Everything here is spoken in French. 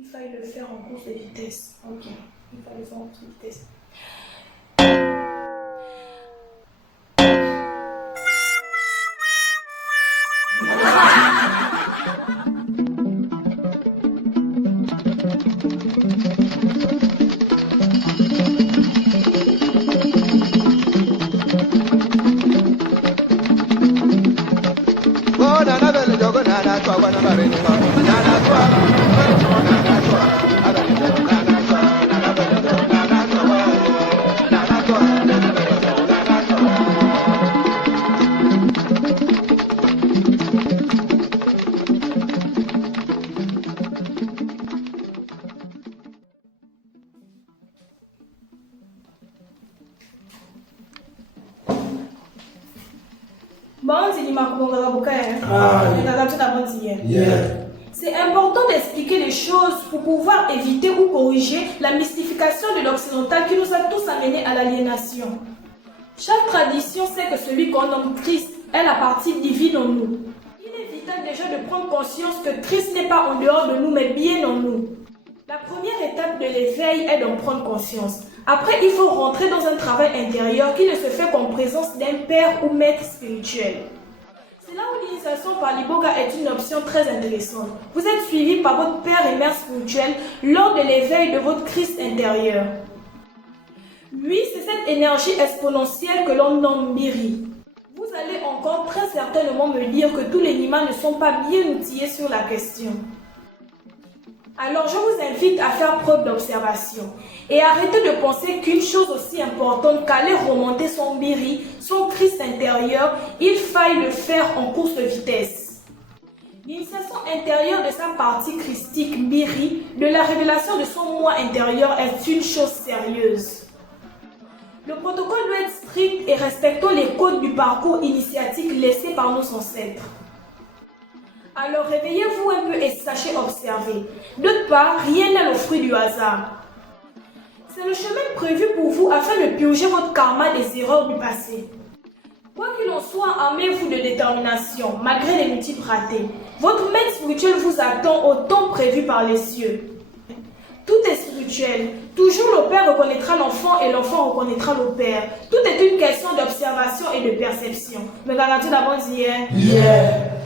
Il fallait le faire en course de vitesse. Ok. Il fallait le faire en course de vitesse. C'est important d'expliquer les choses pour pouvoir éviter ou corriger la mystification de l'occidental qui nous a tous amenés à l'aliénation. Chaque tradition sait que celui qu'on nomme Christ est la partie divine en nous. Il est vital déjà de prendre conscience que Christ n'est pas en dehors de nous mais bien en nous. La première étape de l'éveil est d'en prendre conscience. Après, il faut rentrer dans un travail intérieur qui ne se fait qu'en présence d'un père ou maître spirituel. C'est là où l'initiation par l'Iboga est une option très intéressante. Vous êtes suivi par votre père et mère spirituel lors de l'éveil de votre Christ intérieur. Oui, c'est cette énergie exponentielle que l'on nomme Miri. Vous allez encore très certainement me dire que tous les Nima ne sont pas bien outillés sur la question. Alors je vous invite à faire preuve d'observation et arrêtez de penser qu'une chose aussi importante qu'aller remonter son Miri, son Christ intérieur, il faille le faire en course de vitesse. L'initiation intérieure de sa partie christique Miri, de la révélation de son moi intérieur est une chose sérieuse. Le protocole doit être strict et respectons les codes du parcours initiatique laissé par nos ancêtres. Alors réveillez-vous un peu et sachez observer. D'autre part, rien n'est le fruit du hasard. C'est le chemin prévu pour vous afin de purger votre karma des erreurs du passé. Quoi qu'il en soit, armez-vous de détermination, malgré les multiples ratés. Votre maître spirituel vous attend au temps prévu par les cieux. Tout est spirituel. Toujours le père reconnaîtra l'enfant et l'enfant reconnaîtra le père. Tout est une question d'observation et de perception. Me garantis d'abord hier. Yeah.